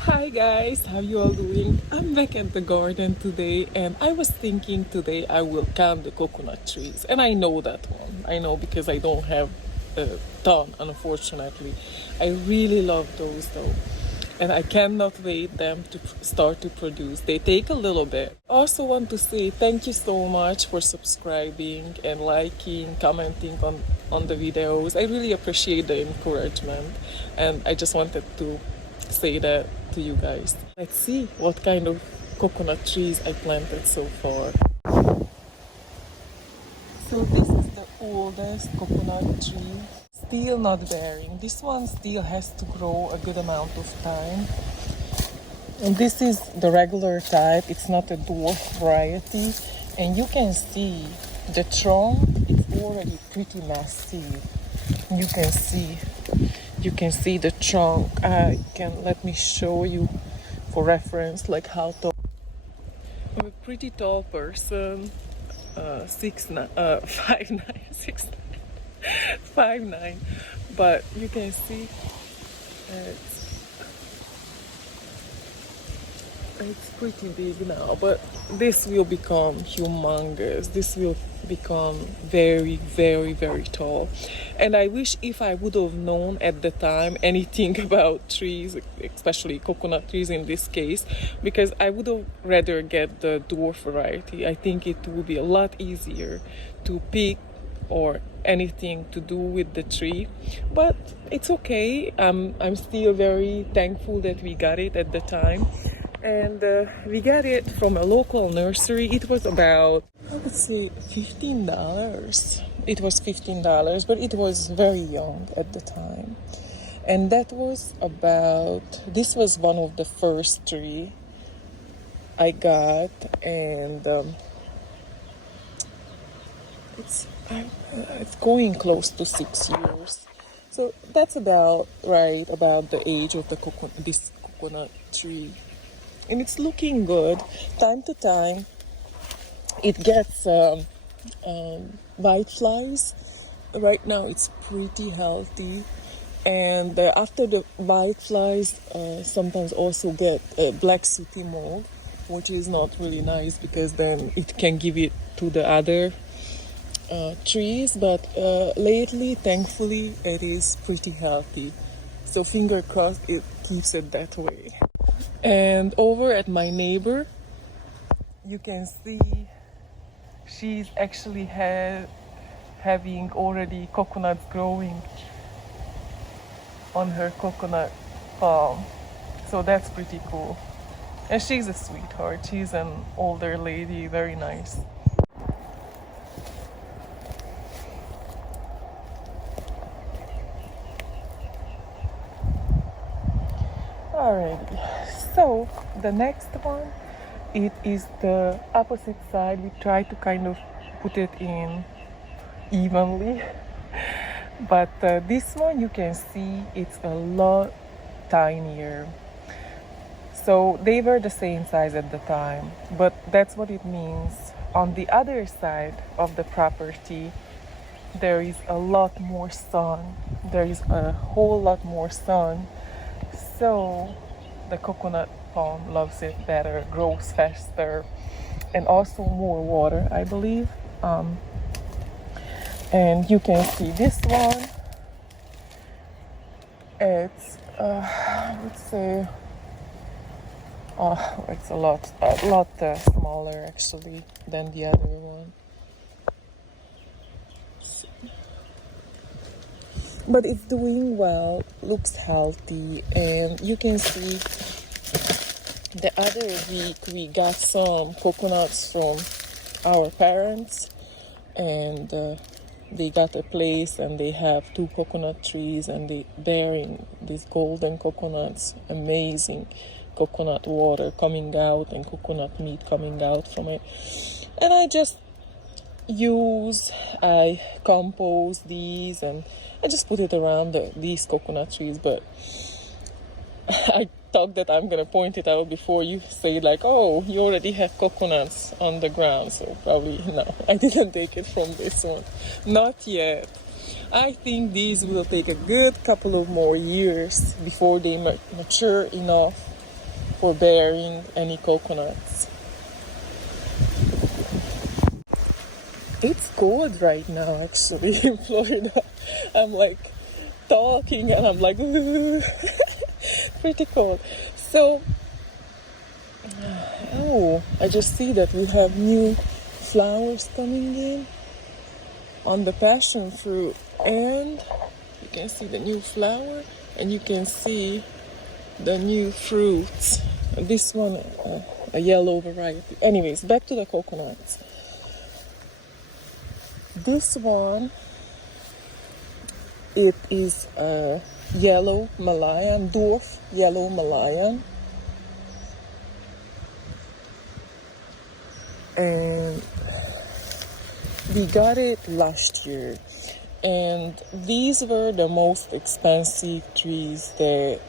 Hi guys, how you all doing? I'm back at the garden today and I was thinking today I will count the coconut trees. And I know that one. I know because I don't have a ton, unfortunately. I really love those though. And I cannot wait them to start to produce. They take a little bit. Also want to say thank you so much for subscribing and liking, commenting on the videos. I really appreciate the encouragement and I just wanted to say that to you guys. Let's see what kind of coconut trees I planted so far. So this is the oldest coconut tree, still not bearing. This one still has to grow a good amount of time. And this is the regular type, it's not a dwarf variety. And you can see the trunk, it's already pretty massive. You can see the trunk. Let me show you for reference like how tall. I'm a pretty tall person, 6'9", 5'9", 6'9", 5'9", but you can see it's pretty big now, but this will become humongous. This will become very, very, very tall. And I wish if I would have known at the time anything about trees, especially coconut trees in this case, because I would have rather get the dwarf variety. I think it would be a lot easier to pick or anything to do with the tree, but it's okay. I'm still very thankful that we got it at the time. And we got it from a local nursery. It was about, I would say, $15. It was $15, but it was very young at the time. And this was one of the first tree I got, and it's going close to 6 years. So that's about right, about the age of this coconut tree. And it's looking good. Time to time, it gets white flies. Right now, it's pretty healthy. And after the white flies, sometimes also get black sooty mold, which is not really nice because then it can give it to the other trees. But lately, thankfully, it is pretty healthy. So finger crossed, it keeps it that way. And over at my neighbor, you can see she's actually having already coconuts growing on her coconut palm. So that's pretty cool. And she's a sweetheart. She's an older lady, very nice. Alrighty. So the next one, it is the opposite side. We try to kind of put it in evenly, but this one you can see it's a lot tinier. So they were the same size at the time, but that's what it means. On the other side of the property, there is a lot more sun. There is a whole lot more sun. So the coconut palm loves it better, grows faster, and also more water, I believe. And you can see this one. It's I would say it's a lot smaller actually than the other one. But it's doing well, looks healthy, and you can see the other week we got some coconuts from our parents, and they got a place and they have 2 coconut trees and they bearing these golden coconuts, amazing coconut water coming out and coconut meat coming out from it. And I compost these and I just put it around these coconut trees, but I thought that I'm gonna point it out before you say like, oh, you already have coconuts on the ground. So probably no, I didn't take it from this one, not yet. I think these will take a good couple of more years before they mature enough for bearing any coconuts. It's cold right now, actually, in Florida. I'm like talking and I'm like, ooh, pretty cold. So, oh, I just see that we have new flowers coming in on the passion fruit, and you can see the new flower and you can see the new fruits. This one, a yellow variety. Anyways, back to the coconuts. This one, it is a yellow Malayan, dwarf yellow Malayan. And we got it last year. And these were the most expensive trees that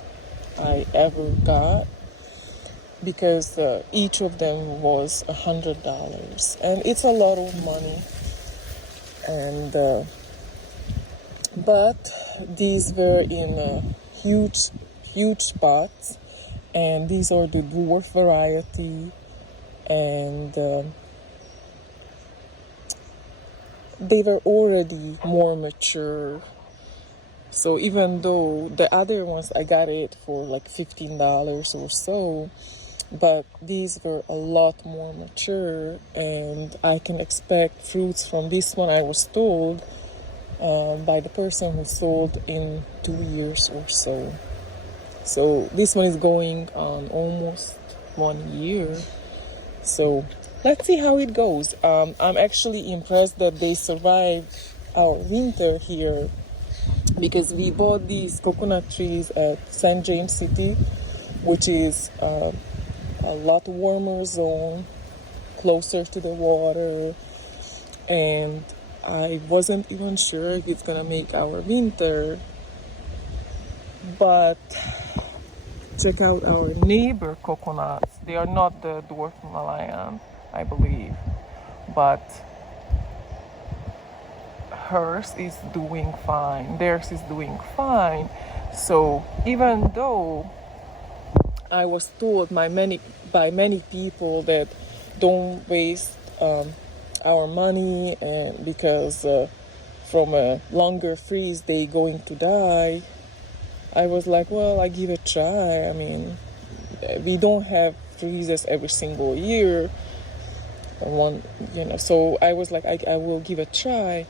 I ever got, because each of them was $100, and it's a lot of money. And but these were in huge pots, and these are the dwarf variety, and they were already more mature. So even though the other ones I got it for like $15 or so, but these were a lot more mature, and I can expect fruits from this one, I was told by the person who sold, in 2 years or so. So this one is going on almost 1 year. So let's see how it goes. I'm actually impressed that they survived our winter here, because we bought these coconut trees at St. James City, which is a lot warmer zone, closer to the water, and I wasn't even sure if it's gonna make our winter. But check out our neighbor coconuts. They are not the dwarf Malayan, I believe, but hers is doing fine. Theirs is doing fine. So even though I was told by many people that don't waste our money, and because from a longer freeze they going to die, I was like, well, I give it a try. I mean, we don't have freezes every single year. So I was like, I will give it a try.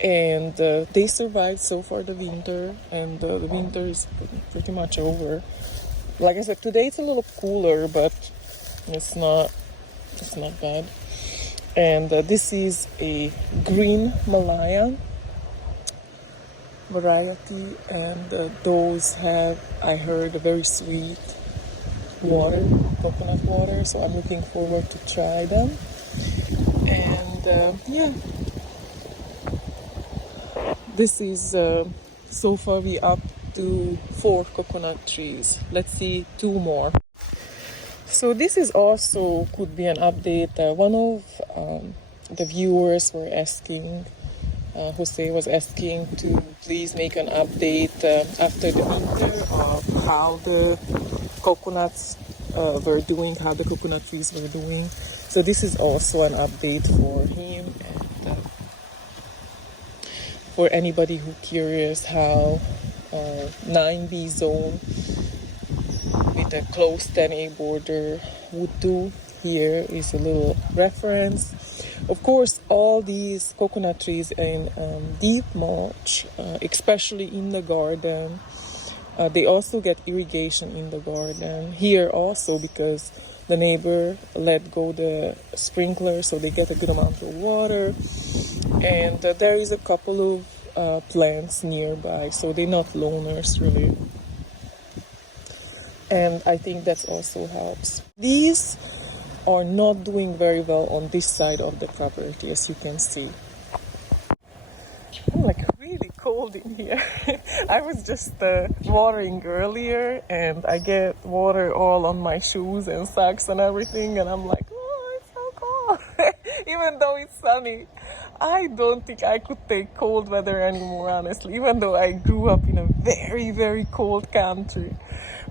And they survived so far the winter, and the winter is pretty much over. Like I said, today it's a little cooler, but it's not bad. And this is a green Malayan variety, and those have, I heard, a very sweet water, coconut water, so I'm looking forward to try them. And yeah, this is so far we up to 4 coconut trees. Let's see 2 more. So this is also could be an update. One of the viewers were asking, Jose was asking to please make an update after the winter of how the coconuts were doing, how the coconut trees were doing. So this is also an update for him, and for anybody who curious how 9B zone with a close 10A border would do. Here is a little reference. Of course, all these coconut trees are in deep mulch, especially in the garden. They also get irrigation in the garden. Here also, because the neighbor let go the sprinkler, so they get a good amount of water. And there is a couple of plants nearby, so they're not loners really. And I think that also helps. These are not doing very well on this side of the property, as you can see. I'm like really cold in here. I was just watering earlier, and I get water all on my shoes and socks and everything, and I'm like, oh, it's so cold. Even though it's sunny, I don't think I could take cold weather anymore, honestly, even though I grew up in a very, very cold country.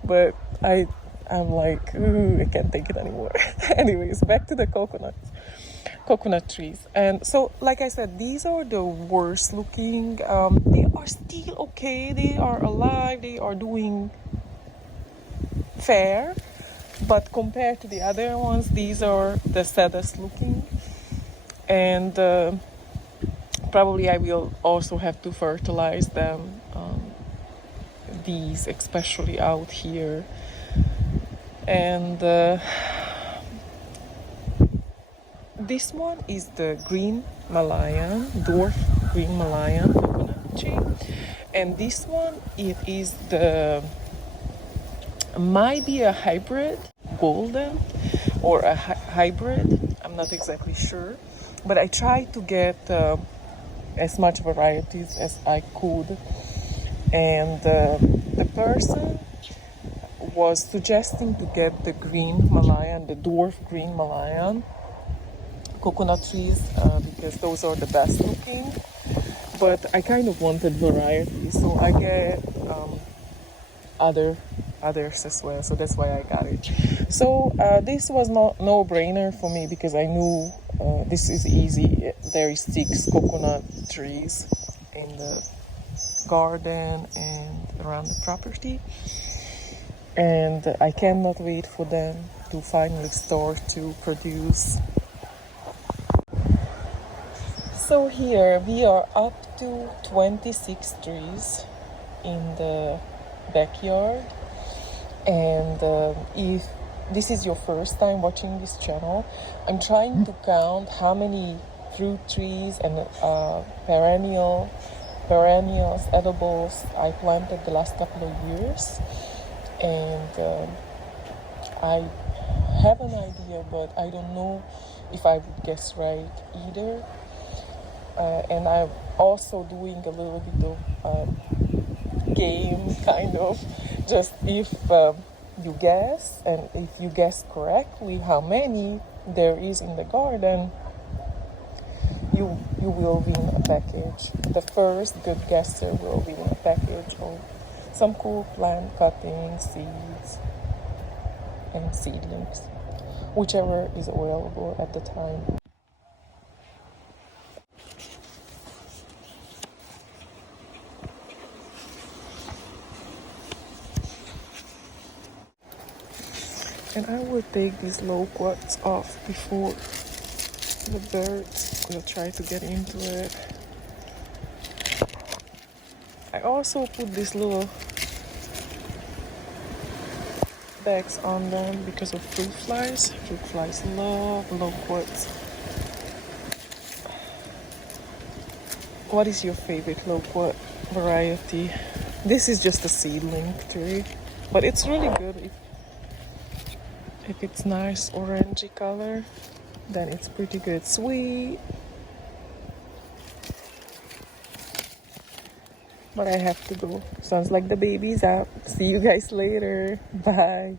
But I'm like, ooh, I can't take it anymore. Anyways, back to the coconut trees. And so, like I said, these are the worst looking. They are still okay. They are alive. They are doing fair. But compared to the other ones, these are the saddest looking. And probably I will also have to fertilize them. These, especially out here. And this one is the green Malayan, dwarf green Malayan coconut tree. And this one, it is the, might be a hybrid golden or a hybrid. I'm not exactly sure. But I tried to get as much varieties as I could. And the person was suggesting to get the green Malayan, the dwarf green Malayan coconut trees because those are the best looking. But I kind of wanted variety, so I get others as well. So that's why I got it. So this was no brainer for me because I knew this is easy. There is 6 coconut trees in the garden and around the property, and I cannot wait for them to finally start to produce. So here we are up to 26 trees in the backyard, and if this is your first time watching this channel, I'm trying to count how many fruit trees and perennials, edibles I planted the last couple of years. And I have an idea, but I don't know if I would guess right either. And I'm also doing a little bit of game, kind of, just if you guess, and if you guess correctly how many there is in the garden, you will win a package. The first good guesser will win a package of some cool plant cuttings, seeds, and seedlings, whichever is available at the time. And I will take these loquats off before the birds will try to get into it. I also put these little bags on them because of fruit flies. Fruit flies love loquats. What is your favorite loquat variety? This is just a seedling tree, but it's really good if it's nice orangey color, then it's pretty good. Sweet. But I have to go. Sounds like the baby's out. See you guys later. Bye.